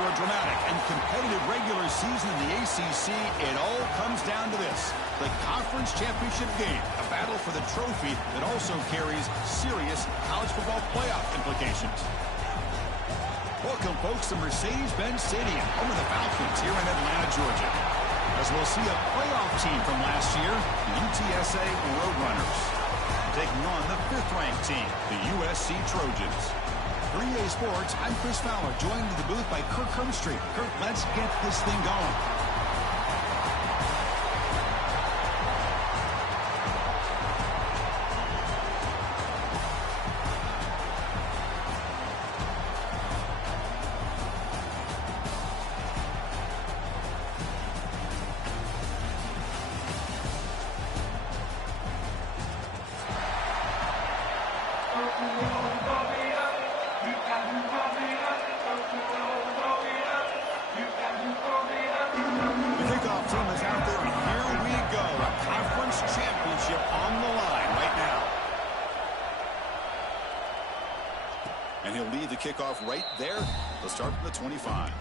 After a dramatic and competitive regular season in the ACC, it all comes down to this: the conference championship game, a battle for the trophy that also carries serious college football playoff implications. Welcome, folks, to Mercedes-Benz Stadium, home of the Falcons here in Atlanta, Georgia, as we'll see a playoff team from last year, the UTSA Roadrunners, taking on the 5th-ranked team, the USC Trojans. For EA Sports, I'm Chris Fowler, joined in the booth by Kirk Herbstreit. Kirk, let's get this thing going. And he'll lead the kickoff right there. They'll start from the 25.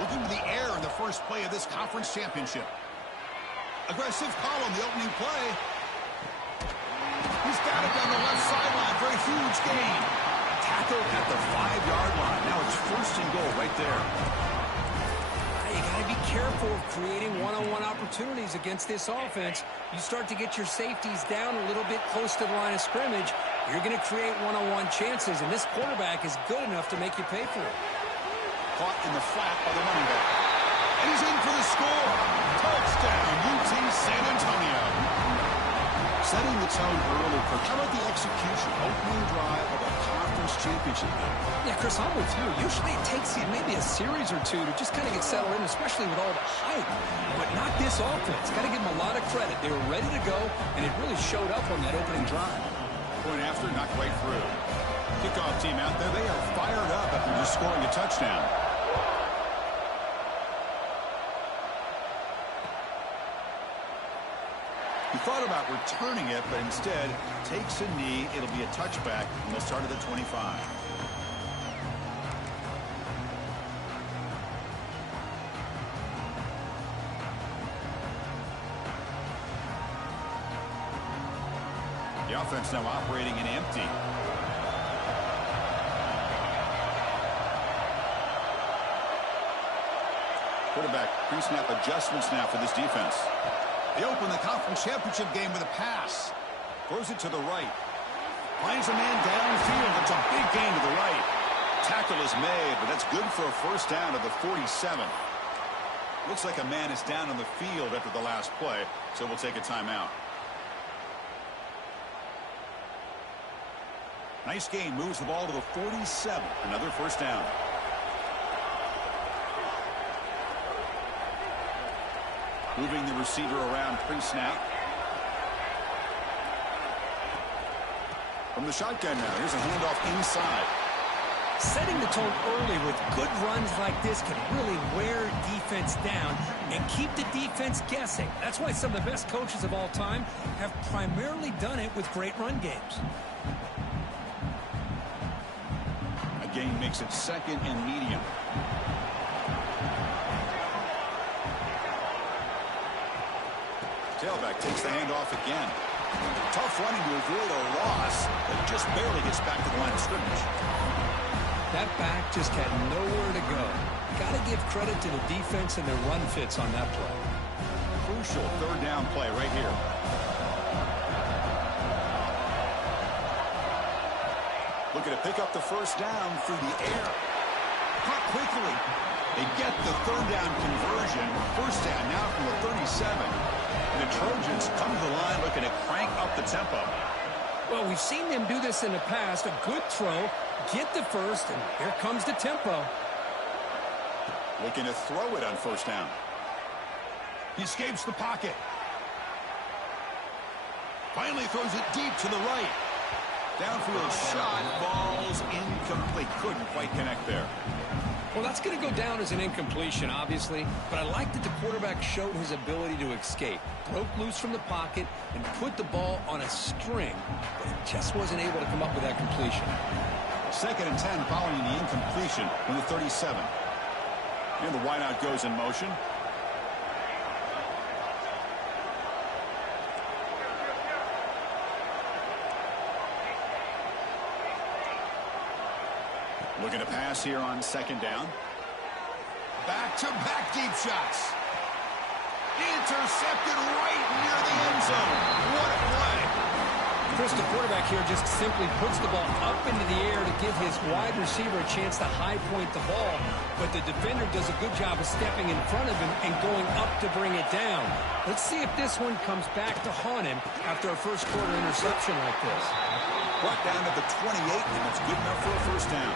Looking to the air in the first play of this conference championship. Aggressive call on the opening play. He's got it down the left sideline for a huge gain. Tackle at the 5-yard line. Now it's 1st and goal right there. You got to be careful of creating one-on-one opportunities against this offense. You start to get your safeties down a little bit close to the line of scrimmage, you're going to create one-on-one chances, and this quarterback is good enough to make you pay for it. Caught in the flat by the running back. And he's in for the score. Touchdown, UT San Antonio. Setting the tone early, Kirk. How about the execution? Opening drive of a conference championship game. Yeah, Chris, I'm with you. Usually it takes you maybe a series or two to just kind of get settled in, especially with all the hype. But not this offense. Got to give them a lot of credit. They were ready to go, and it really showed up on that opening drive. Point after, knocked right through. Kickoff team out there. They are fired up after just scoring a touchdown. He thought about returning it, but instead takes a knee. It'll be a touchback, and they'll start at the 25. The offense now operating in empty. Quarterback pre-snap adjustments now for this defense. They open the conference championship game with a pass. Throws it to the right. Finds a man downfield. It's a big gain to the right. Tackle is made, but that's good for a 1st down at the 47. Looks like a man is down on the field after the last play, so we'll take a timeout. Nice gain. Moves the ball to the 47. Another 1st down. Moving the receiver around pre-snap. From the shotgun now, here's a handoff inside. Setting the tone early with good runs like this can really wear defense down and keep the defense guessing. That's why some of the best coaches of all time have primarily done it with great run games. A gain makes it 2nd and medium. Tailback takes the handoff again. Tough running to avoid a loss, but just barely gets back to the line of scrimmage. That back just had nowhere to go. Got to give credit to the defense and their run fits on that play. Crucial 3rd down play right here. Looking to pick up the 1st down through the air. Caught quickly. They get the 3rd down conversion. 1st down now from the 37. The Trojans come to the line looking to crank up the tempo. Well, we've seen them do this in the past. A good throw, get the 1st, and here comes the tempo. Looking to throw it on 1st down. He escapes the pocket. Finally throws it deep to the right. Downfield shot, balls incomplete. Couldn't quite connect there. Well, that's going to go down as an incompletion, obviously, but I like that the quarterback showed his ability to escape. Broke loose from the pocket and put the ball on a string, but just wasn't able to come up with that completion. 2nd and 10 following the incompletion from the 37. And the wideout goes in motion. Looking to pass here on 2nd down. Back-to-back deep shots. Intercepted right near the end zone. What a play. Chris, the quarterback here just simply puts the ball up into the air to give his wide receiver a chance to high point the ball, but the defender does a good job of stepping in front of him and going up to bring it down. Let's see if this one comes back to haunt him after a first quarter interception like this. Brought down to the 28, and it's good enough for a first down.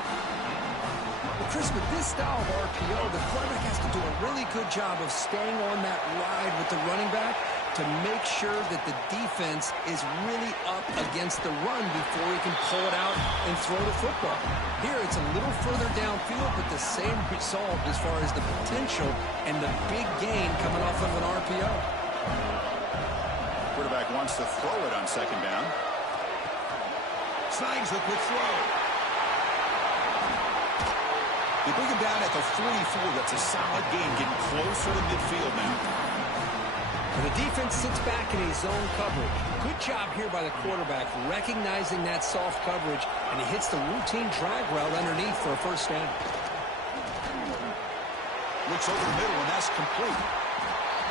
Well, Chris, with this style of RPO, the quarterback has to do a really good job of staying on that ride with the running back to make sure that the defense is really up against the run before he can pull it out and throw the football. Here, it's a little further downfield, but the same result as far as the potential and the big gain coming off of an RPO. Quarterback wants to throw it on 2nd down. Snags the quick throw. They bring him down at the 44. That's a solid gain, getting closer to midfield now. And the defense sits back in a zone coverage. Good job here by the quarterback, recognizing that soft coverage, and he hits the routine drag route underneath for a first down. Looks over the middle, and that's complete.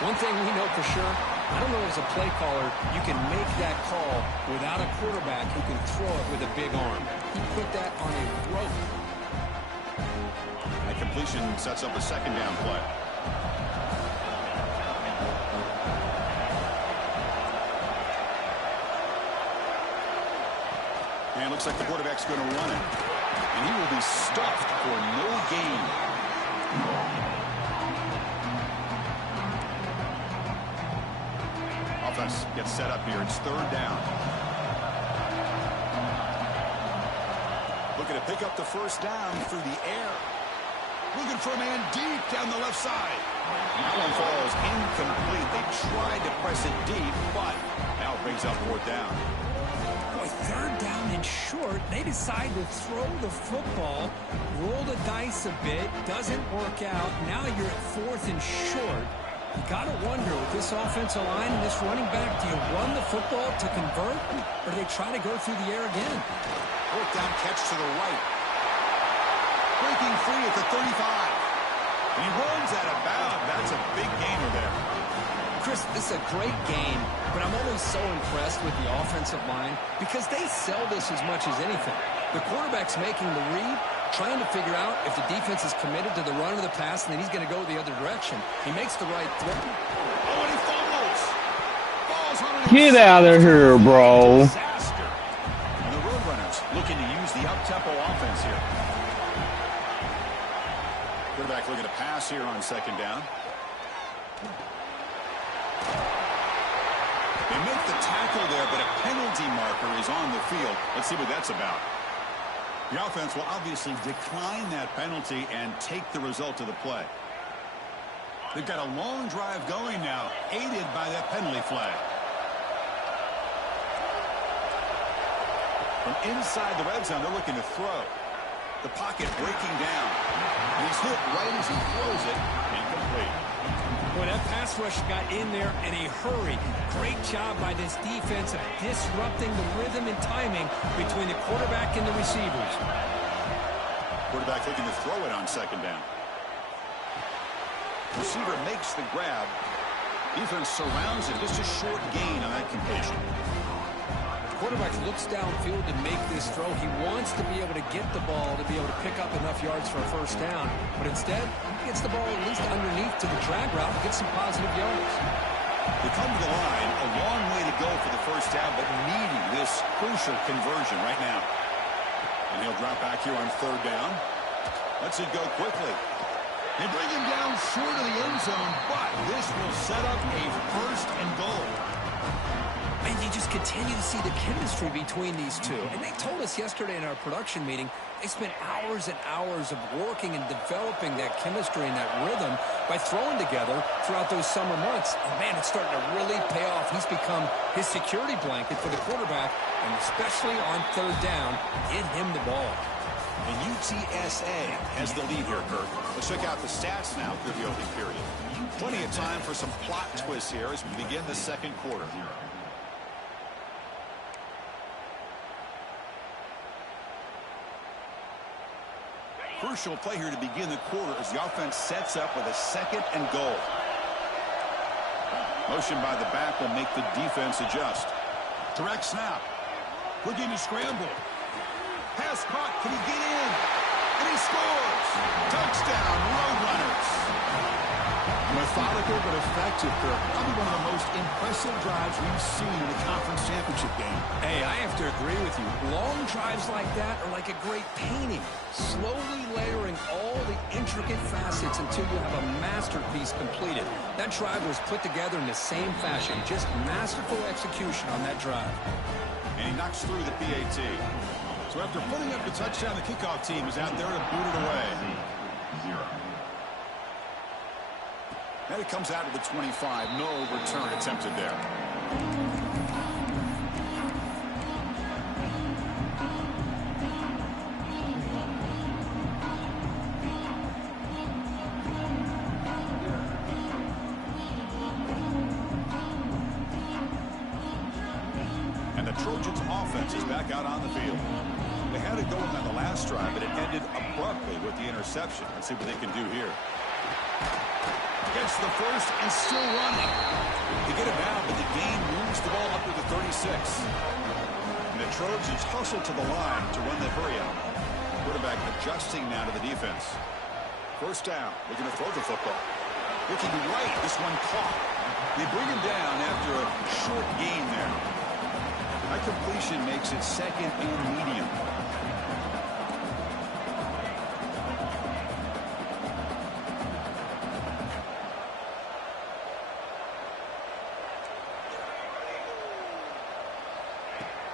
One thing we know for sure, I don't know as a play caller, you can make that call without a quarterback who can throw it with a big arm. He put that on a rope. That completion sets up a 2nd down play. And it looks like the quarterback's going to run it. And he will be stuffed for no gain. Offense gets set up here. It's 3rd down. Looking to pick up the first down through the air. Looking for a man deep down the left side. That one falls incomplete. They tried to press it deep, but now it brings up 4th down. Boy, 3rd down and short. They decide to throw the football, roll the dice a bit, doesn't work out. Now you're at 4th and short. You got to wonder, with this offensive line and this running back, do you run the football to convert, or do they try to go through the air again? 4th down catch to the right. Breaking free at the 35. And he runs out of bounds. That's a big gainer there. Chris, this is a great game, but I'm always so impressed with the offensive line because they sell this as much as anything. The quarterback's making the read, trying to figure out if the defense is committed to the run or the pass, and then he's going to go the other direction. He makes the right throw. Oh, and he fumbles. Ball's on an Get out of here, bro. Disaster. And the Roadrunners looking to use the up-tempo offense here. Quarterback looking to pass here on 2nd down. They make the tackle there, but a penalty marker is on the field. Let's see what that's about. The offense will obviously decline that penalty and take the result of the play. They've got a long drive going now, aided by that penalty flag. From inside the red zone, they're looking to throw. The pocket breaking down. And he's hit right as he throws it. Incomplete. Boy, that pass rush got in there in a hurry. Great job by this defense of disrupting the rhythm and timing between the quarterback and the receivers. Quarterback looking to throw it on 2nd down. Receiver makes the grab. Defense surrounds it. Just a short gain on that completion. Quarterback looks downfield to make this throw. He wants to be able to get the ball to be able to pick up enough yards for a first down. But instead, he gets the ball at least underneath to the drag route and gets some positive yards. They come to the line, a long way to go for the first down, but needing this crucial conversion right now. And he'll drop back here on 3rd down. Lets it go quickly. They bring him down short of the end zone, but this will set up a 1st and goal. And you just continue to see the chemistry between these two. And they told us yesterday in our production meeting, they spent hours and hours of working and developing that chemistry and that rhythm by throwing together throughout those summer months. And, man, it's starting to really pay off. He's become his security blanket for the quarterback, and especially on third down, get him the ball. And UTSA has the lead here, Kirk. Let's check out the stats now through the opening period. Plenty of time for some plot twists here as we begin the second quarter. Crucial play here to begin the quarter as the offense sets up with a 2nd and goal. Motion by the back will make the defense adjust. Direct snap. Looking to scramble. Pass caught. Can he get in? And he scores. Touchdown, Roadrunners. Methodical but effective, Kirk. Probably one of the most impressive drives we've seen in the conference championship game. Hey, I have to agree with you. Long drives like that are like a great painting. Slowly layering all the intricate facets until you have a masterpiece completed. That drive was put together in the same fashion. Just masterful execution on that drive. And he knocks through the PAT. So after putting up the touchdown, the kickoff team is out there to boot it away. And it comes out to the 25. No return attempted there. And the Trojans' offense is back out on the field. They had it going on the last drive, but it ended abruptly with the interception. Let's see what they can do here. Gets the first and still running. They get it down, but the gain moves the ball up to the 36. And the Trojans hustle to the line to run the hurry out. Quarterback adjusting now to the defense. First down. They're going to throw the football. Looking right. This one caught. They bring him down after a short gain there. That completion makes it 2nd and medium.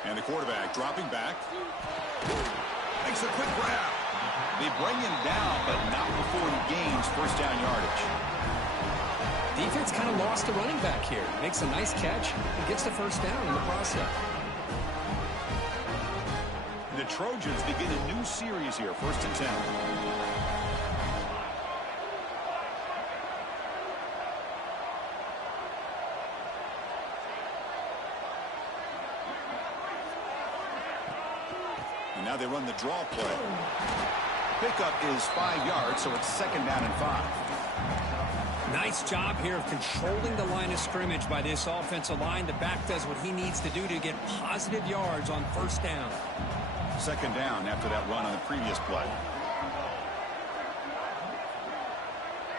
And the quarterback dropping back. Makes a quick grab. They bring him down, but not before he gains first down yardage. Defense kind of lost the running back here. Makes a nice catch and gets the first down in the process. The Trojans begin a new series here, 1st and 10. And now they run the draw play. Pickup is 5 yards, so it's 2nd down and 5. Nice job here of controlling the line of scrimmage by this offensive line. The back does what he needs to do to get positive yards on first down. 2nd down after that run on the previous play.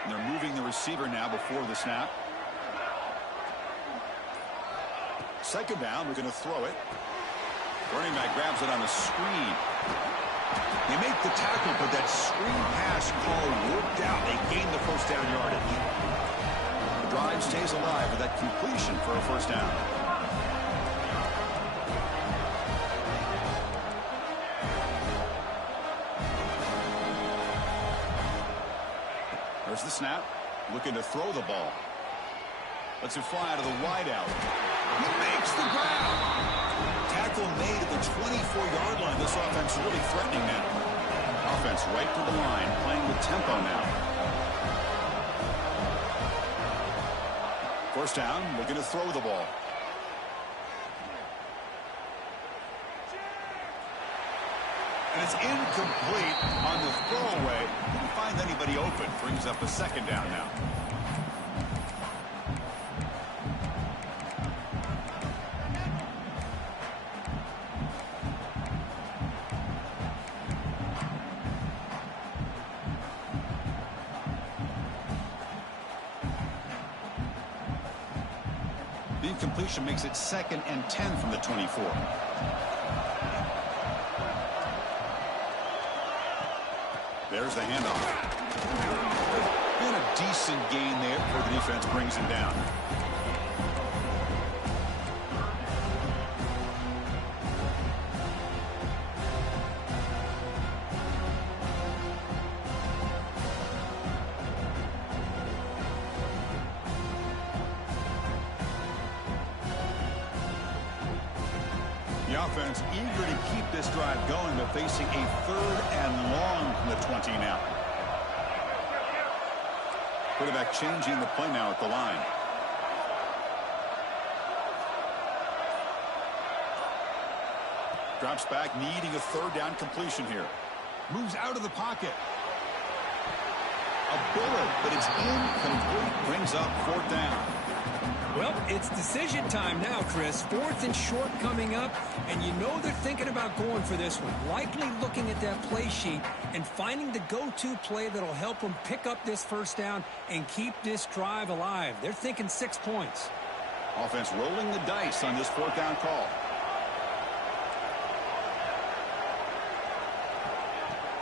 And they're moving the receiver now before the snap. 2nd down, we're going to throw it. Running back grabs it on the screen. They make the tackle, but that screen pass call worked out. They gain the first down yardage. The drive stays alive with that completion for a first down. There's the snap. Looking to throw the ball. Lets it fly out of the wideout. He makes the grab. Tackle made at the 24-yard line. This offense really threatening now. Offense right to the line, playing with tempo now. First down, looking to throw the ball. And it's incomplete on the throwaway. Didn't find anybody open. Brings up a 2nd down now. The incompletion makes it 2nd and 10 from the 24. There's the handoff. And a decent gain there before the defense brings him down. offense eager to keep this drive going, but facing a 3rd and long from the 20 now. Quarterback changing the play now at the line. Drops back, needing a 3rd down completion here. Moves out of the pocket. A bullet, but it's incomplete. Brings up 4th down. Well, it's decision time now, Chris. 4th and short coming up, and you know they're thinking about going for this one. Likely looking at that play sheet and finding the go-to play that'll help them pick up this 1st down and keep this drive alive. They're thinking 6 points. Offense rolling the dice on this 4th down call.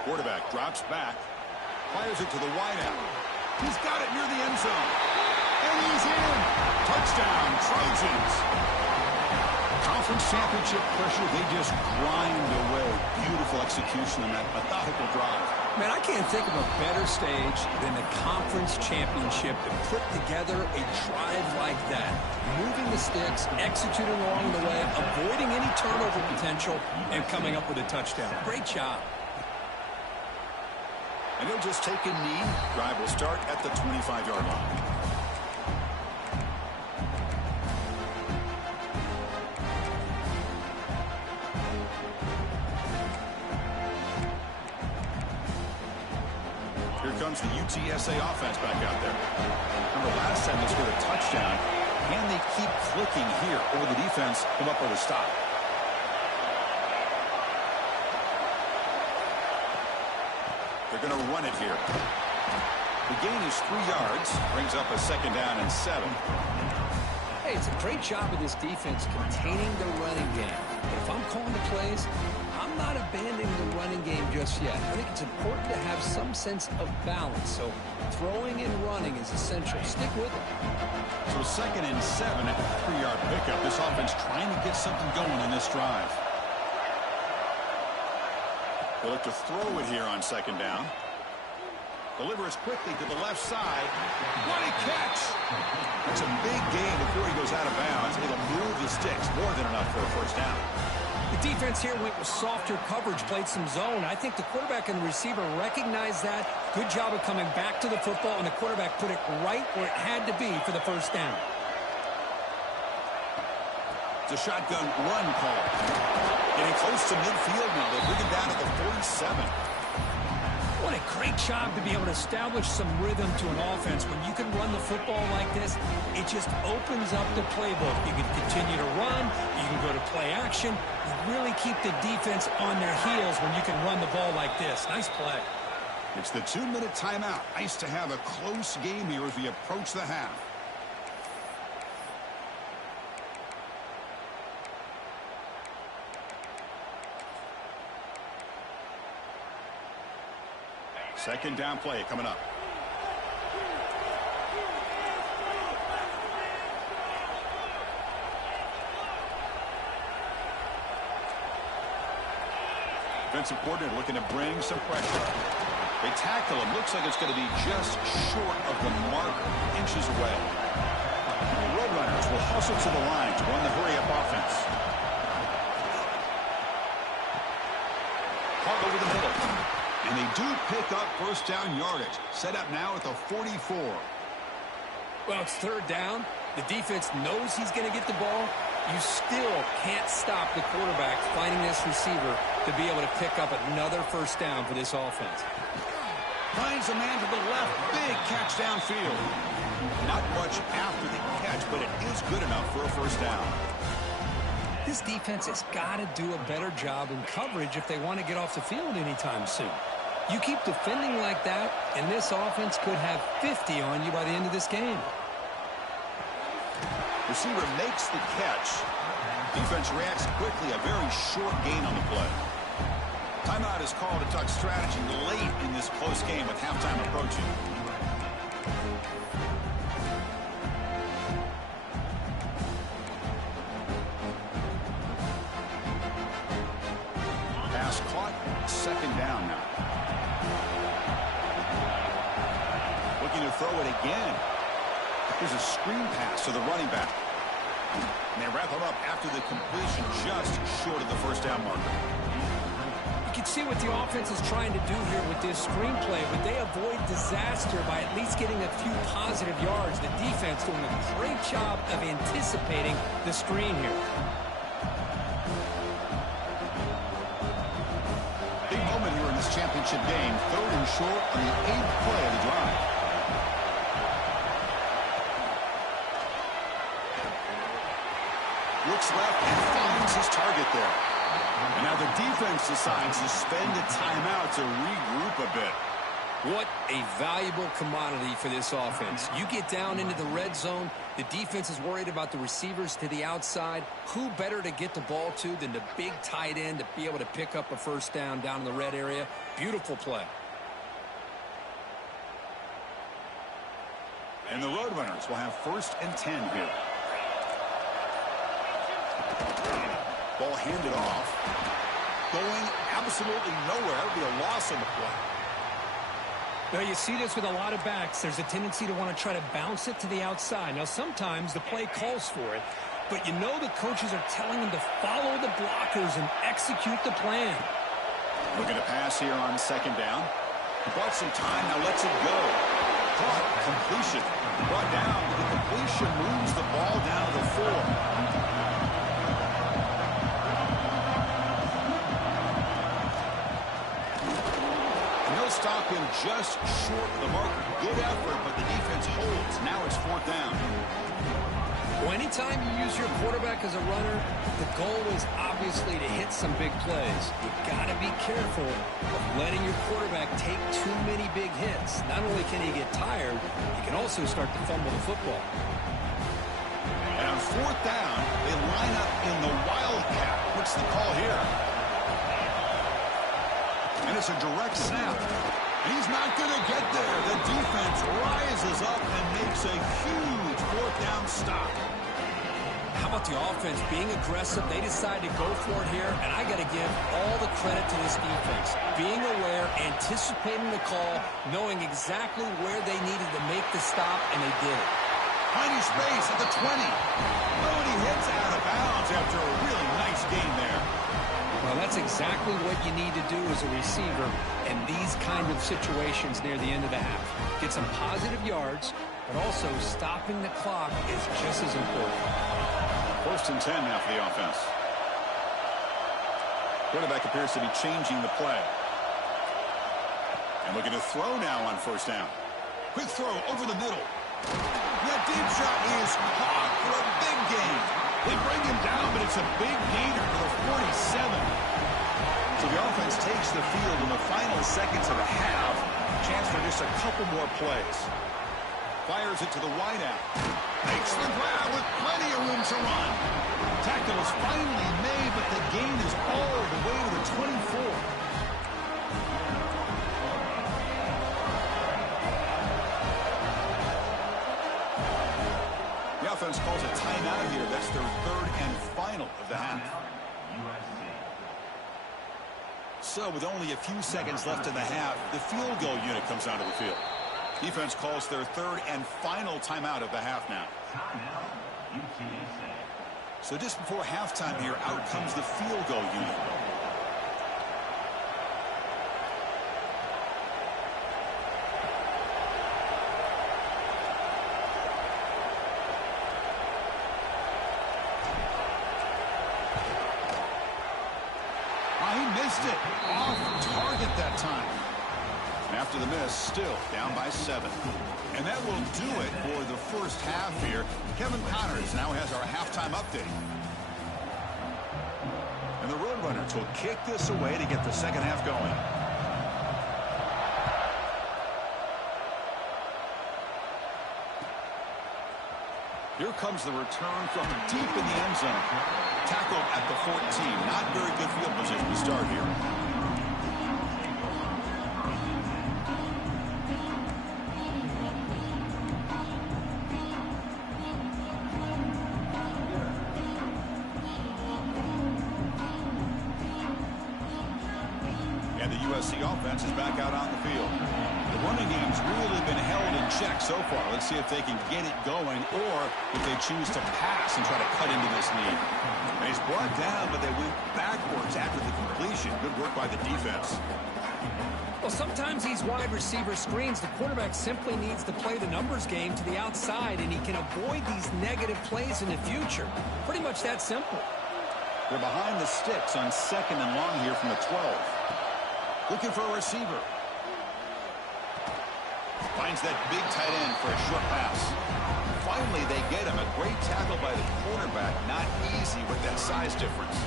Quarterback drops back, fires it to the wideout. He's got it near the end zone. And he's in. Touchdown, Trojans. Conference championship pressure, they just grind away. Beautiful execution on that methodical drive. Man, I can't think of a better stage than the conference championship to put together a drive like that. Moving the sticks, executing along the way, avoiding any turnover potential, and coming up with a touchdown. Great job. And he'll just take a knee. Drive will start at the 25-yard line. Here comes the UTSA offense back out there. Remember last time they scored a touchdown. Can they keep clicking here, or will the defense come up with a stop? They're going to run it here. The gain is 3 yards. Brings up a 2nd down and 7. Hey, it's a great job of this defense containing the running game. But if I'm calling the plays, I'm not abandoning the running game just yet. I think it's important to have some sense of balance. So throwing and running is essential. Stick with it. So 2nd and 7 at the 3-yard pickup. This offense trying to get something going on this drive. They look to throw it here on 2nd down. Delivers quickly to the left side. What a catch! That's a big gain before he goes out of bounds. It'll move the sticks, more than enough for a 1st down. The defense here went with softer coverage, played some zone. I think the quarterback and the receiver recognized that. Good job of coming back to the football, and the quarterback put it right where it had to be for the 1st down. It's a shotgun run call. Getting close to midfield now. They'll bring it down to the 47. What a great job to be able to establish some rhythm to an offense. When you can run the football like this, it just opens up the playbook. You can continue to run. You can go to play action. You really keep the defense on their heels when you can run the ball like this. Nice play. It's the 2-minute timeout. Nice to have a close game here as we approach the half. Second down play coming up. Defensive coordinator looking to bring some pressure. They tackle him. Looks like it's going to be just short of the mark, inches away. The Roadrunners will hustle to the line to run the hurry-up offense. Hard over the middle. And they do pick up 1st down yardage. Set up now at the 44. Well, it's 3rd down. The defense knows he's going to get the ball. You still can't stop the quarterback finding this receiver to be able to pick up another 1st down for this offense. Finds a man to the left. Big catch downfield. Not much after the catch, but it is good enough for a 1st down. This defense has got to do a better job in coverage if they want to get off the field anytime soon. You keep defending like that, and this offense could have 50 on you by the end of this game. Receiver makes the catch. Defense reacts quickly. A very short gain on the play. Timeout is called to talk strategy late in this close game with halftime approaching. Pass caught. 2nd down now. Looking to throw it again. Here's a screen pass to the running back. And they wrap him up after the completion just short of the first down marker. You can see what the offense is trying to do here with this screenplay, but they avoid disaster by at least getting a few positive yards. The defense doing a great job of anticipating the screen here. Big moment here in this championship game. 3rd and short on the 8th play of the drive. Looks left and finds his target there. And now the defense decides to spend a timeout to regroup a bit. What a valuable commodity for this offense. You get down into the red zone, the defense is worried about the receivers to the outside. Who better to get the ball to than the big tight end to be able to pick up a first down in the red area? Beautiful play. And the Roadrunners will have 1st and 10 here. Ball handed off. Going absolutely nowhere. It'll be a loss on the play. Now, you see this with a lot of backs. There's a tendency to want to try to bounce it to the outside. Now, sometimes the play calls for it, but you know the coaches are telling them to follow the blockers and execute the plan. Looking to pass here on 2nd down. Bought some time, now lets it go. Caught, completion. Brought down, the completion moves the ball down to the 4. Stop him just short of the marker. Good effort, but the defense holds. Now it's 4th down. Well, anytime you use your quarterback as a runner, the goal is obviously to hit some big plays. You've got to be careful of letting your quarterback take too many big hits. Not only can he get tired, he can also start to fumble the football. And on 4th down, they line up in the Wildcat. What's the call here? And it's a direct snap. And he's not going to get there. The defense rises up and makes a huge 4th down stop. How about the offense being aggressive? They decide to go for it here, and I got to give all the credit to this defense. Being aware, anticipating the call, knowing exactly where they needed to make the stop, and they did it. Tiny space at the 20. Oh, and he hits out of bounds after a really nice gain there. Well, that's exactly what you need to do as a receiver in these kind of situations near the end of the half. Get some positive yards, but also stopping the clock is just as important. 1st and 10 now for the offense. Quarterback appears to be changing the play. And looking to throw now on 1st down. Quick throw over the middle. That deep shot is caught for a big gain. They bring him down, but it's a big gainer for the 47. So the offense takes the field in the final seconds of the half. Chance for just a couple more plays. Fires it to the wideout. Makes the grab with plenty of room to run. Tackle is finally made, but the gain is all the way to the 24. The offense calls a timeout here. That's their 3rd and final of the half. So with only a few seconds left in the half, the field goal unit comes onto the field. Defense calls their 3rd and final timeout of the half now. So just before halftime here, out comes the field goal unit. He missed it. Off target that time. After the miss, still down by 7. And that will do it for the first half here. Kevin Connors now has our halftime update. And the Roadrunners will kick this away to get the second half going. Here comes the return from deep in the end zone. Tackled at the 14. Not very good field position to start here. And the USC offense is back out on the field. The running game's really been held in check so far. Let's see if they can get it going or if they choose to pass and try to cut into this lead. And he's brought down, but they went backwards after the completion. Good work by the defense. Well, sometimes these wide receiver screens, the quarterback simply needs to play the numbers game to the outside, and he can avoid these negative plays in the future. Pretty much that simple. They're behind the sticks on 2nd and long here from the 12. Looking for a receiver. Finds that big tight end for a short pass. Finally, they get him. A great tackle by the quarterback. Not easy with that size difference.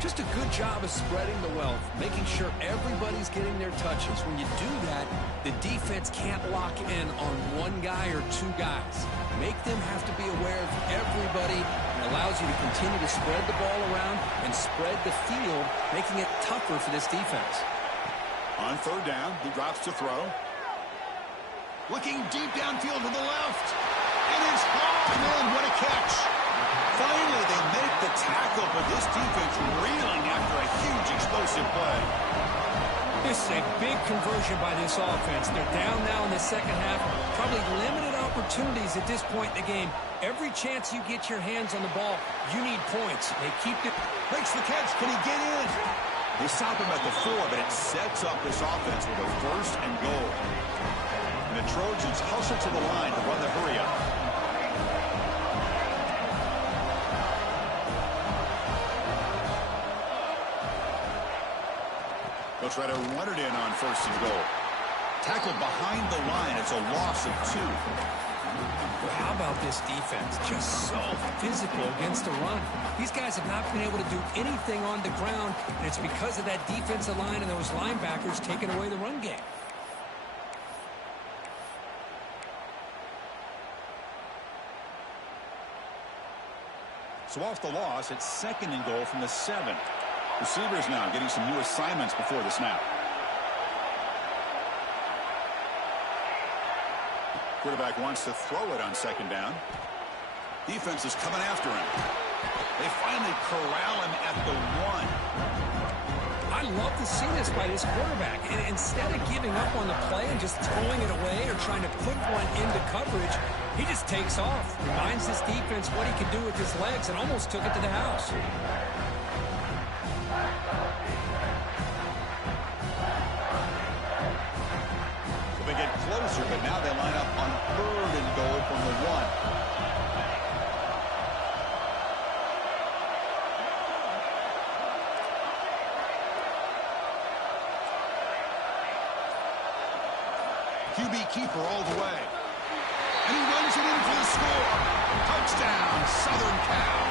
Just a good job of spreading the wealth, making sure everybody's getting their touches. When you do that, the defense can't lock in on one guy or two guys. Make them have to be aware of everybody. It allows you to continue to spread the ball around and spread the field, making it tougher for this defense. On 3rd down, he drops to throw. Looking deep downfield to the left. It is hard. Man, what a catch. Finally, they make the tackle, but this defense reeling after a huge explosive play. This is a big conversion by this offense. They're down now in the second half. Probably limited opportunities at this point in the game. Every chance you get your hands on the ball, you need points. They keep it. Breaks the catch. Can he get in? They stop him at the 4, but it sets up this offense with a 1st and goal. And the Trojans hustle to the line to run the hurry up. They'll try to run it in on 1st and goal. Tackled behind the line. It's a loss of 2. Well, how about this defense? Just so physical against the run. These guys have not been able to do anything on the ground, and it's because of that defensive line and those linebackers taking away the run game. So off the loss, it's 2nd and goal from the 7. Receivers now getting some new assignments before the snap. Quarterback wants to throw it on 2nd down. Defense is coming after him. They finally corral him at the 1. I love to see this by this quarterback. And instead of giving up on the play and just throwing it away or trying to put one into coverage, he just takes off. Reminds this defense what he can do with his legs and almost took it to the house. They get closer, but now they line up on 3rd and goal from the 1. QB keeper all the way. And he runs it in for the score. Touchdown, Southern Cal.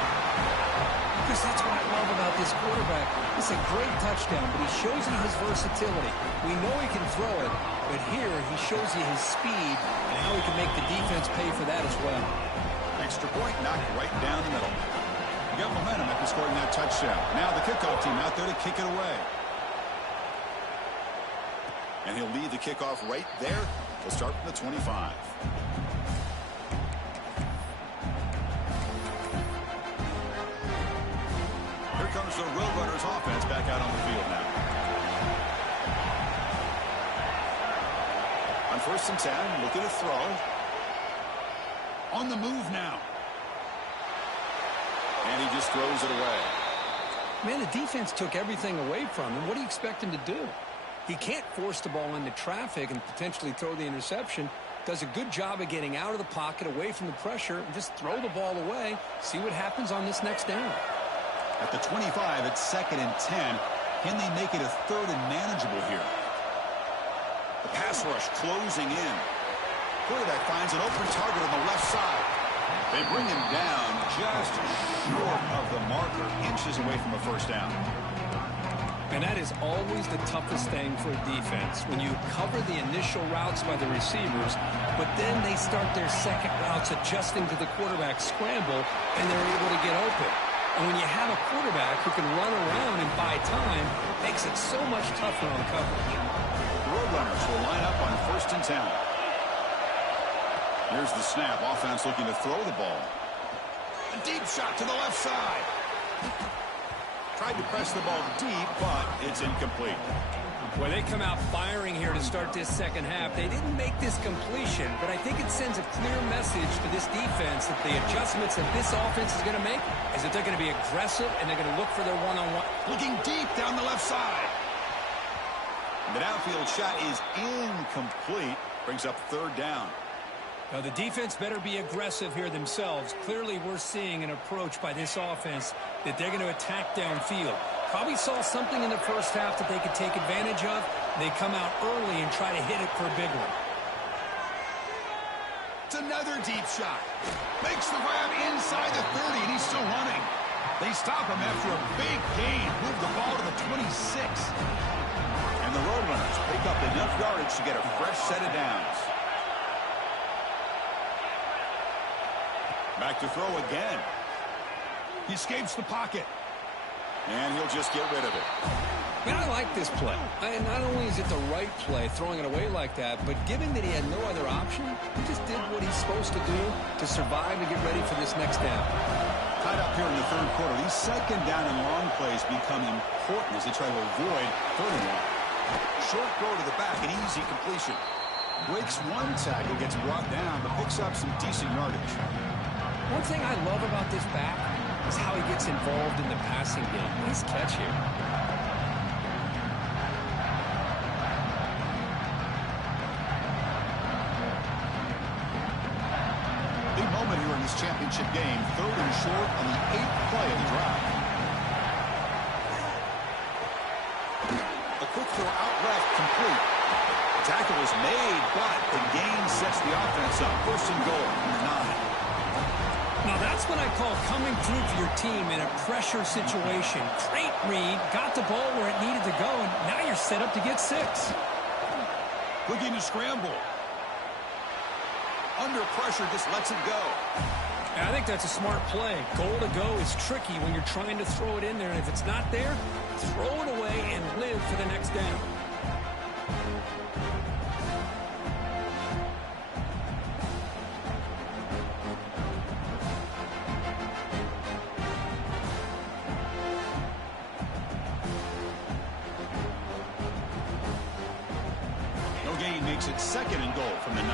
Chris, that's what I love about this quarterback. It's a great touchdown, but he shows you his versatility. We know he can throw it, but here he shows you his speed and how he can make the defense pay for that as well. Extra point knocked right down the middle. You got momentum after scoring that touchdown. Now the kickoff team out there to kick it away. And he'll lead the kickoff right there. We'll start from the 25. Here comes the Roadrunners offense back out on the field now. On 1st and 10, looking to throw. On the move now. And he just throws it away. Man, the defense took everything away from him. What do you expect him to do? He can't force the ball into traffic and potentially throw the interception. Does a good job of getting out of the pocket, away from the pressure, and just throw the ball away. See what happens on this next down. At the 25, it's 2nd and 10. Can they make it a 3rd and manageable here? The pass rush closing in. Quarterback finds an open target on the left side. They bring him down just short of the marker, inches away from a 1st down. And that is always the toughest thing for a defense, when you cover the initial routes by the receivers, but then they start their second routes adjusting to the quarterback scramble, and they're able to get open. And when you have a quarterback who can run around and buy time, it makes it so much tougher on coverage. The Roadrunners will line up on 1st and 10. Here's the snap. Offense looking to throw the ball. A deep shot to the left side. tried to press the ball deep, but it's incomplete. Well, they come out firing here to start this second half. They didn't make this completion, but I think it sends a clear message to this defense that the adjustments that this offense is going to make is that they're going to be aggressive and they're going to look for their one-on-one. Looking deep down the left side. The downfield shot is incomplete. Brings up third down. Now, the defense better be aggressive here themselves. Clearly, we're seeing an approach by this offense that they're going to attack downfield. Probably saw something in the first half that they could take advantage of. They come out early and try to hit it for a big one. It's another deep shot. Makes the grab inside the 30, and he's still running. They stop him after a big gain. Move the ball to the 26. And the Roadrunners pick up enough yardage to get a fresh set of downs. Back to throw again. He escapes the pocket. And he'll just get rid of it. Man, I like this play. Not only is it the right play, throwing it away like that, but given that he had no other option, he just did what he's supposed to do to survive and get ready for this next down. Tied up here in the third quarter. These second down and long plays become important as they try to avoid third and long. Short throw to the back, an easy completion. Breaks one tackle, gets brought down, but picks up some decent yardage. One thing I love about this back is how he gets involved in the passing game. Nice catch here. Big moment here in this championship game. Third and short on the 8th play of the drive. A quick throw out left, complete. The tackle is made, but the gain sets the offense up. First and goal from the 9. Now that's what I call coming through for your team in a pressure situation. Great read, got the ball where it needed to go, and now you're set up to get 6. Looking to scramble. Under pressure, just lets it go. I think that's a smart play. Goal to go is tricky when you're trying to throw it in there, and if it's not there, throw it away and live for the next down. Makes it second and goal from the 9.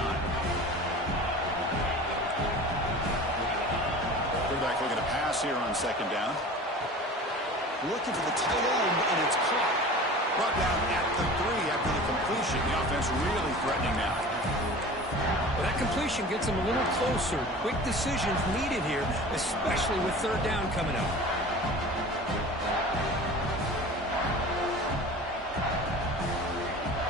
Quarterback looking to pass here on second down. Looking for the tight end, and it's caught. Brought down at the 3 after the completion. The offense really threatening now. Well, that completion gets them a little closer. Quick decisions needed here, especially with third down coming up.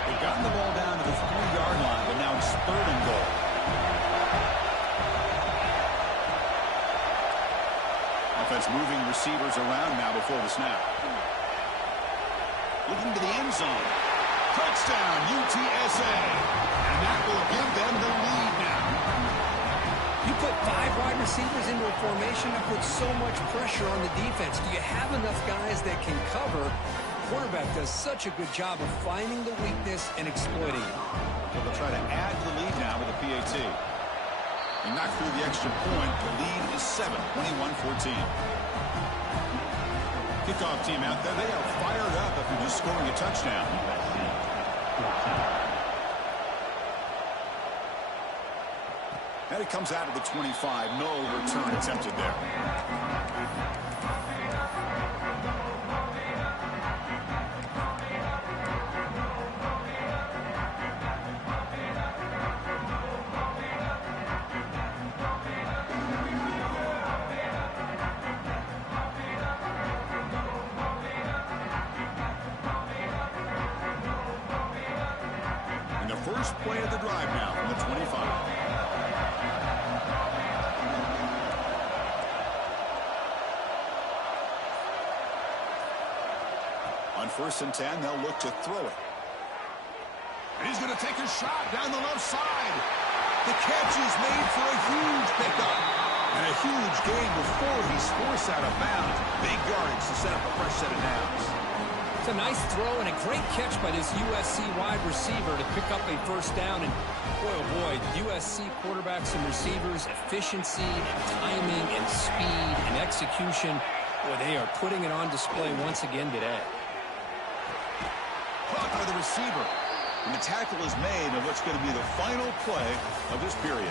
They've gotten the ball down to the 3-yard line, but now it's third and goal. Offense moving receivers around now before the snap. Looking to the end zone. Touchdown, UTSA. And that will give them the lead now. You put 5 wide receivers into a formation, that puts so much pressure on the defense. Do you have enough guys that can cover? The quarterback does such a good job of finding the weakness and exploiting it. So they'll try to add to the lead now with a PAT. They knock through the extra point. The lead is 7, 21-14. Kickoff team out there. They are fired up after just scoring a touchdown. And it comes out of the 25. No return attempted there. And the first play of the drive now from the 25. On 1st and 10, they'll look to throw it. And he's going to take a shot down the left side. The catch is made for a huge pickup. And a huge gain before he's forced out of bounds. Big yardage to set up a fresh set of downs. It's a nice throw and a great catch by this USC wide receiver to pick up a first down. And boy, oh boy, USC quarterbacks and receivers, efficiency and timing and speed and execution. Boy, they are putting it on display once again today. Caught by the receiver. And the tackle is made of what's going to be the final play of this period.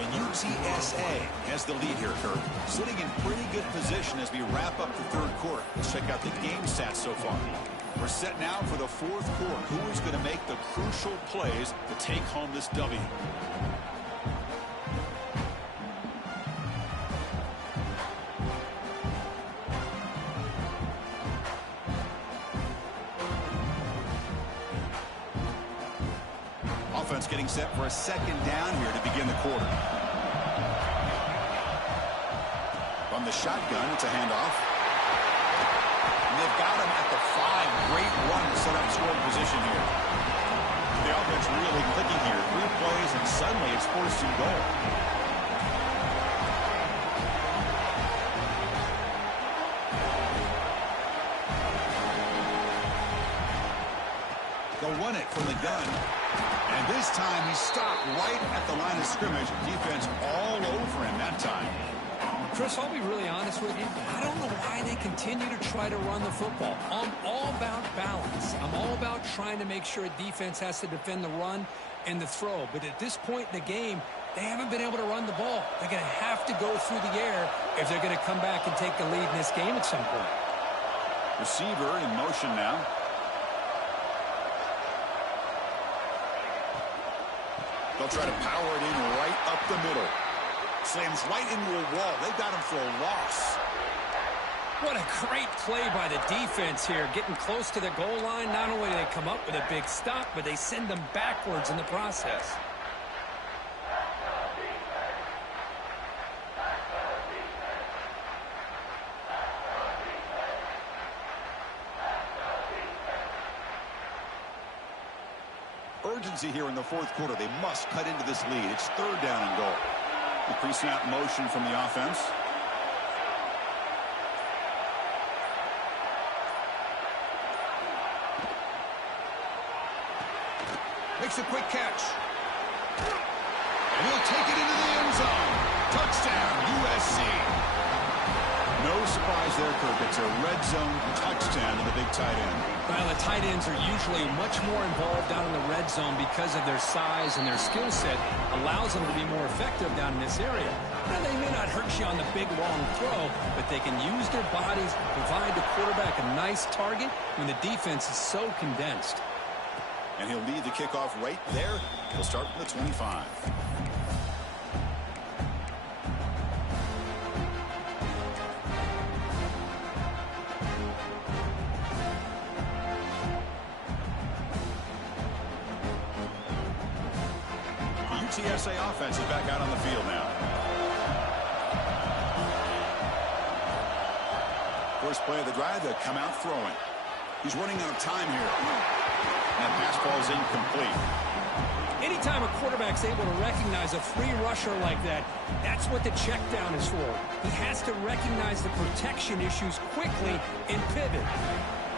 And UTSA has the lead here, Kurt. Sitting in pretty good position as we wrap up the third quarter. Let's check out the game stats so far. We're set now for the fourth quarter. Who is going to make the crucial plays to take home this W? Offense getting set for a second down here to begin the quarter. From the shotgun, it's a handoff. And they've got him at the 5. Great run to set up scoring position here. The offense really clicking here. 3 plays, and suddenly it's 4th and goal. They'll run it from the gun. And this time he stopped right at the line of scrimmage. Defense all over him that time. Chris, I'll be really honest with you. I don't know why they continue to try to run the football. I'm all about balance. I'm all about trying to make sure a defense has to defend the run and the throw. But at this point in the game, they haven't been able to run the ball. They're going to have to go through the air if they're going to come back and take the lead in this game at some point. Receiver in motion now. They'll try to power it in right up the middle. Slams right into a wall. They've got him for a loss. What a great play by the defense here. Getting close to the goal line. Not only do they come up with a big stop, but they send them backwards in the process. Urgency here in the fourth quarter. They must cut into this lead. It's 3rd down and goal. The pre-snap motion from the offense. Makes a quick catch. And he'll take it into the end zone. Touchdown, USC. No surprise there, Kirk. It's a red zone touchdown to the big tight end. Well, the tight ends are usually much more involved down in the red zone because of their size and their skill set. Allows them to be more effective down in this area. Now, they may not hurt you on the big, long throw, but they can use their bodies to provide the quarterback a nice target when the defense is so condensed. And he'll lead the kickoff right there. He'll start from the 25. UTSA offense is back out on the field now. First play of the drive, they'll come out throwing. He's running out of time here. That pass ball is incomplete. Anytime a quarterback's able to recognize a free rusher like that, that's what the check down is for. He has to recognize the protection issues quickly and pivot.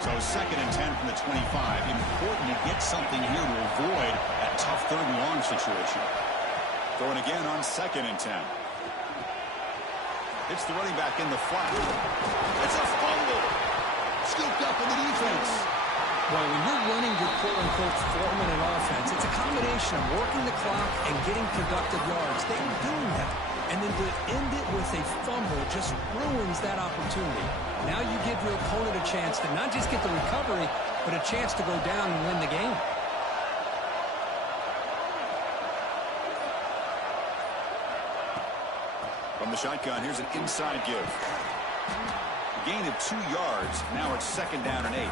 So 2nd and 10 from the 25. Important to get something here to avoid that tough 3rd and long situation. Throwing again on 2nd and 10. It's the running back in the flat. It's a fumble. Scooped up in the defense. Well, when you're running your quote-unquote four-minute offense, it's a combination of working the clock and getting productive yards. They were doing that. And then to end it with a fumble just ruins that opportunity. Now you give your opponent a chance to not just get the recovery, but a chance to go down and win the game. From the shotgun, here's an inside give. A gain of 2 yards. Now it's 2nd down and 8.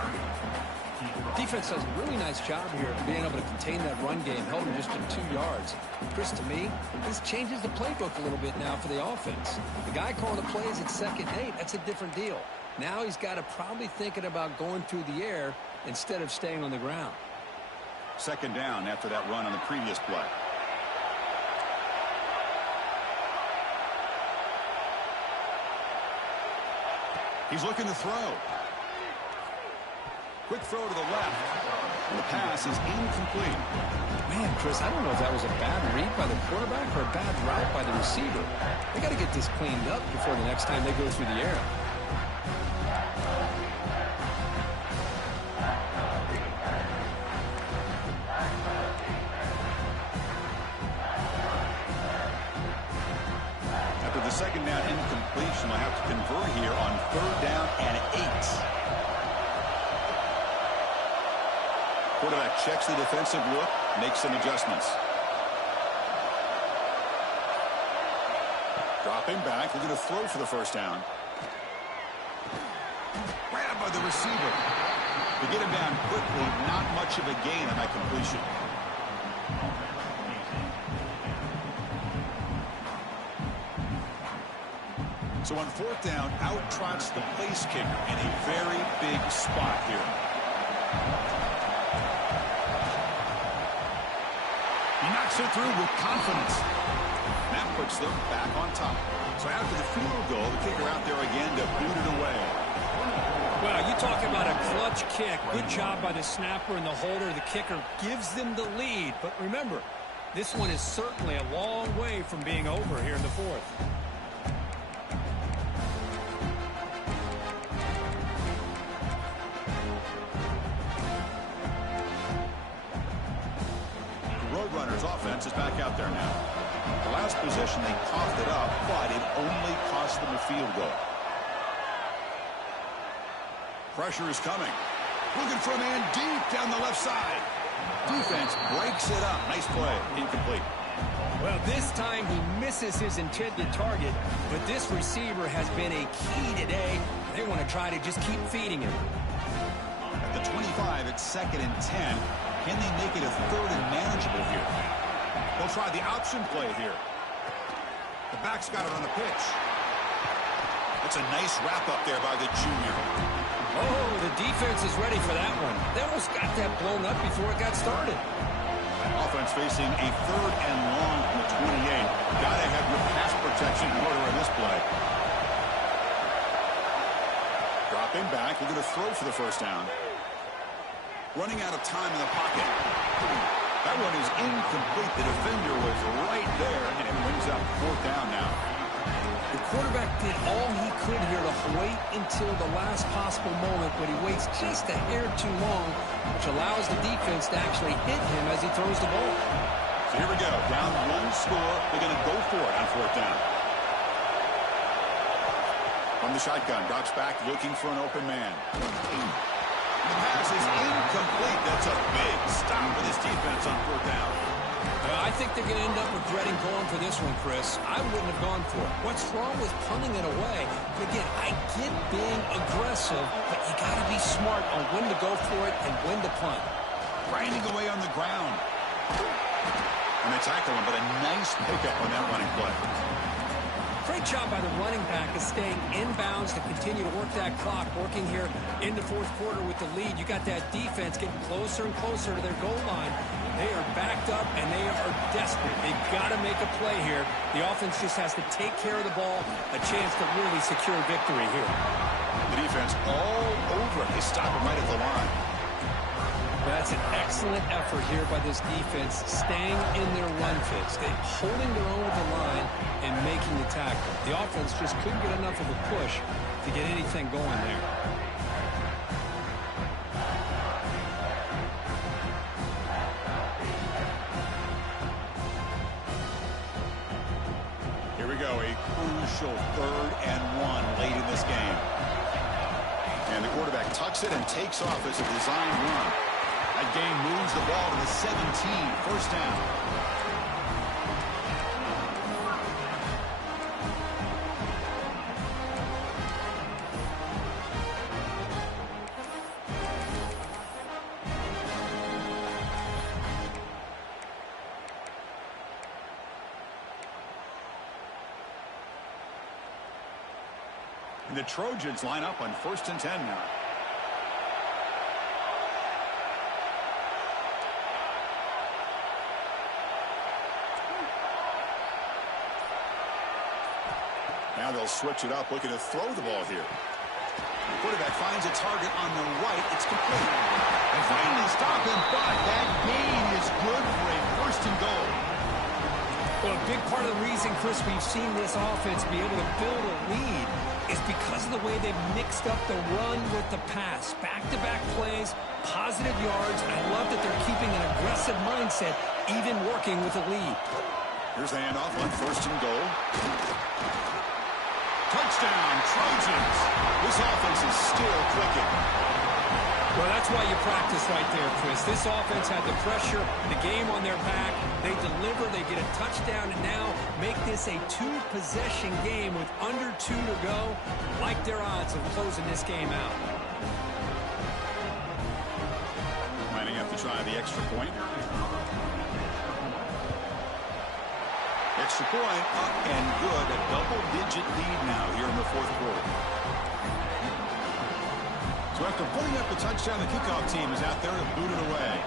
Defense does a really nice job here of being able to contain that run game, held him just to 2 yards. Chris, to me, this changes the playbook a little bit now for the offense. The guy calling the plays at 2nd and 8, that's a different deal. Now he's got to probably thinking about going through the air instead of staying on the ground. 2nd down after that run on the previous play. He's looking to throw. Quick throw to the left. And the pass is incomplete. Man, Chris, I don't know if that was a bad read by the quarterback or a bad route by the receiver. They got to get this cleaned up before the next time they go through the air. second down incompletion. They'll have to convert here on 3rd down and 8. Quarterback checks the defensive look, makes some adjustments. Dropping back, looking to throw for the first down. Grabbed by the receiver. To get him down quickly, not much of a gain on that completion. So on 4th down, out trots the place kicker in a very big spot here. He knocks it through with confidence. That puts them back on top. So after the field goal, the kicker out there again to boot it away. Well, you talk about a clutch kick. Good job by the snapper and the holder. The kicker gives them the lead. But remember, this one is certainly a long way from being over here in the 4th. Roadrunners offense is back out there now. The last possession, they coughed it up, but it only cost them a field goal. Pressure is coming. Looking for a man deep down the left side. Defense breaks it up. Nice play. Incomplete. Well, this time he misses his intended target, but this receiver has been a key today. They want to try to just keep feeding him. At the 25, it's 2nd and 10. Can they make it a 3rd and manageable here? They'll try the option play here. The back's got it on the pitch. That's a nice wrap-up there by the junior. Oh, the defense is ready for that one. They almost got that blown up before it got started. Offense facing a 3rd and long from the 28. Gotta have your pass protection in order in this play. Dropping back, we're going to throw for the first down. Running out of time in the pocket. That one is incomplete. The defender was right there, and it brings up 4th down now. The quarterback did all he could here to wait until the last possible moment, but he waits just a hair too long, which allows the defense to actually hit him as he throws the ball. So here we go. Down 1 score. They're going to go for it on 4th down. From the shotgun, drops back, looking for an open man. The pass is incomplete. That's a big stop for this defense on 4th down. I think they're going to end up regretting going for this one, Chris. I wouldn't have gone for it. What's wrong with punting it away? But again, I get being aggressive, but you got to be smart on when to go for it and when to punt. Grinding away on the ground. And they tackle him, but a nice pickup on that running play. Great job by the running back of staying inbounds to continue to work that clock, working here in the 4th quarter with the lead. You got that defense getting closer and closer to their goal line. They are backed up, and they are desperate. They've got to make a play here. The offense just has to take care of the ball, a chance to really secure victory here. The defense all over. They stop him right at the line. That's an excellent effort here by this defense, staying in their run fits. They're holding their own with the line and making the tackle. The offense just couldn't get enough of a push to get anything going there. Here we go, a crucial 3rd and 1 late in this game. And the quarterback tucks it and takes off as a designed run. That game moves the ball to the 17, 1st down. And the Trojans line up on 1st and 10 now. Now they'll switch it up, looking to throw the ball here. The quarterback finds a target on the right. It's complete. They finally stop him, but that gain is good for a 1st and goal. Well, a big part of the reason, Chris, we've seen this offense be able to build a lead is because of the way they've mixed up the run with the pass. Back-to-back plays, positive yards. I love that they're keeping an aggressive mindset, even working with a lead. Here's the handoff on 1st and goal. Touchdown, Trojans. This offense is still clicking. Well, that's why you practice right there, Chris. This offense had the pressure, the game on their back. They deliver, they get a touchdown, and now make this a two-possession game with under 2 to go. Like their odds of closing this game out. Might have to try the extra point. Extra point up and good. A double-digit lead now here in the fourth quarter. So after putting up the touchdown, the kickoff team is out there to boot it away.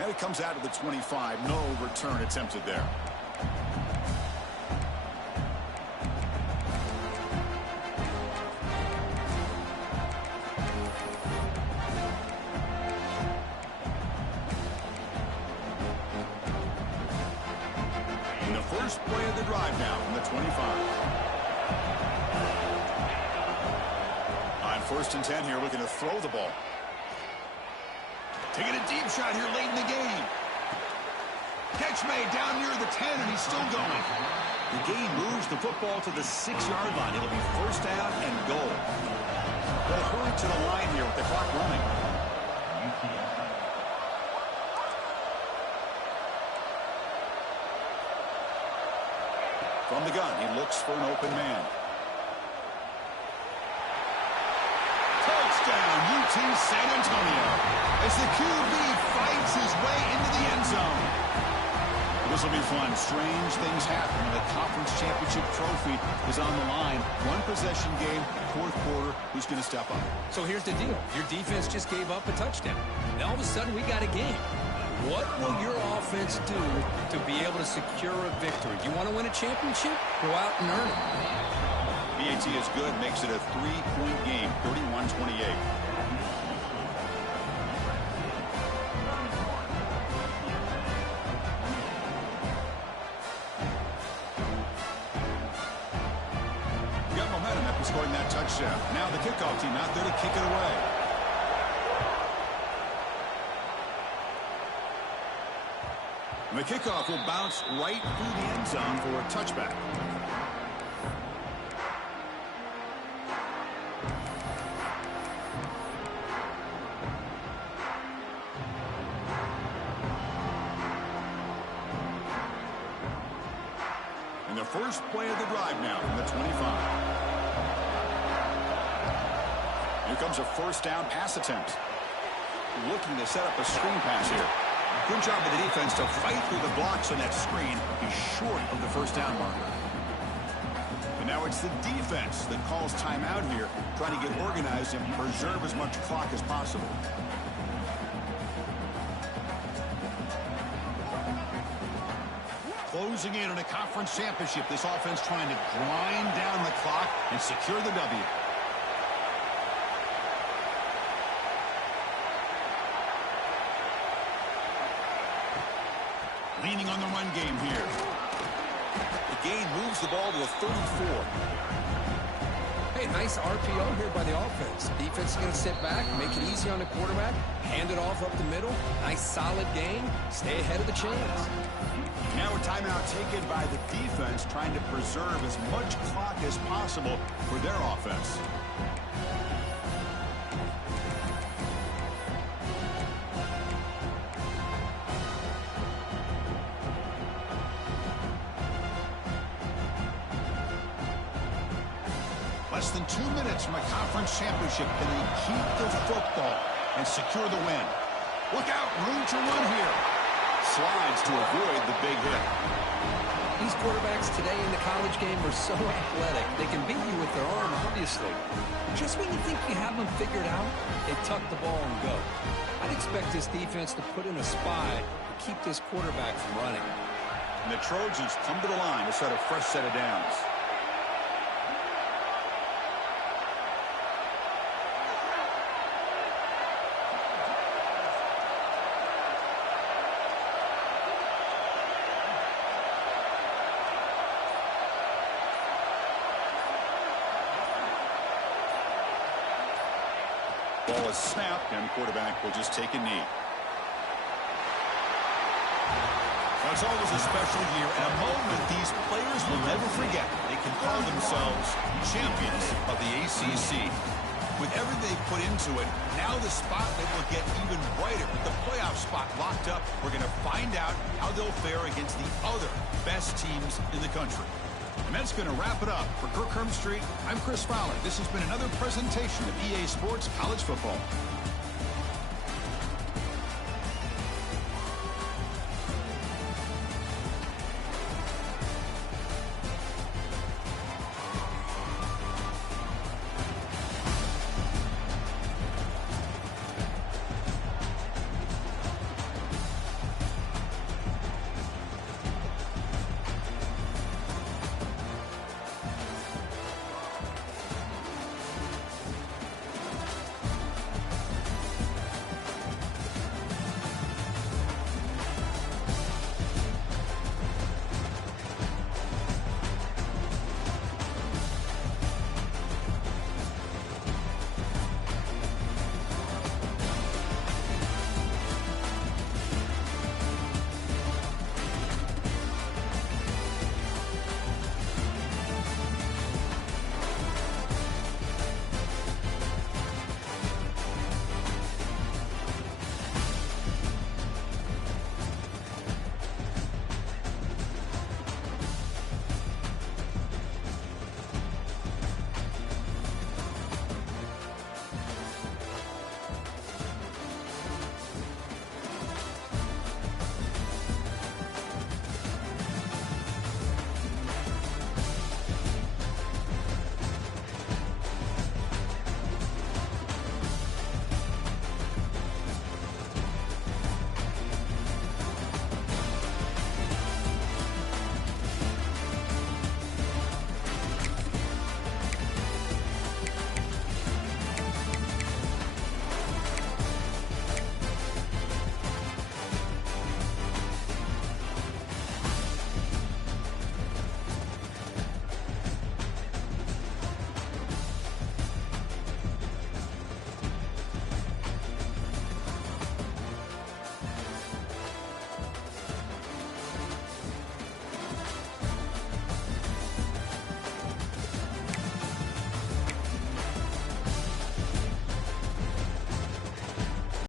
And it comes out to the 25. No return attempted there. First play of the drive now from the 25. On 1st and 10 here, looking to throw the ball. Taking a deep shot here late in the game. Catch made down near the 10, and he's still going. The game moves the football to the 6-yard line. It'll be 1st down and goal. They'll hurry to the line here with the clock running. From the gun, he looks for an open man. Touchdown, UT San Antonio, as the QB fights his way into the end zone. This will be fun. Strange things happen when the conference championship trophy is on the line. One-possession game, fourth quarter. Who's going to step up? So here's the deal. Your defense just gave up a touchdown. Now all of a sudden we got a game. What will your offense do to be able to secure a victory? You want to win a championship? Go out and earn it. BAT is good. Makes it a 3-point game, 31-28. Got momentum after scoring that touchdown. Now the kickoff team out there to kick it away. The kickoff will bounce right through the end zone for a touchback. And the first play of the drive now from the 25. Here comes a 1st down pass attempt. Looking to set up a screen pass here. Good job of the defense to fight through the blocks on that screen. He's short of the 1st down marker. And now it's the defense that calls timeout here, trying to get organized and preserve as much clock as possible. Closing in on a conference championship, this offense trying to grind down the clock and secure the W. Leaning on the run game here. The gain moves the ball to the 34. Hey, nice RPO here by the offense. Defense is going to sit back, make it easy on the quarterback, hand it off up the middle. Nice solid game. Stay ahead of the chains. Now a timeout taken by the defense, trying to preserve as much clock as possible for their offense. Less than 2 minutes from a conference championship. Can they keep the football and secure the win? Look out, room to run here. Slides to avoid the big hit. These quarterbacks today in the college game are so athletic. They can beat you with their arm, obviously. Just when you think you have them figured out, they tuck the ball and go. I'd expect this defense to put in a spy to keep this quarterback from running. And the Trojans come to the line to set a fresh set of downs. Ball is snapped, and the quarterback will just take a knee. Well, it's always a special year and a moment these players will never forget. They can call themselves champions of the ACC. With everything they put into it, now the spotlight will get even brighter. With the playoff spot locked up, we're going to find out how they'll fare against the other best teams in the country. And that's going to wrap it up. For Kirk Street, I'm Chris Fowler. This has been another presentation of EA Sports College Football.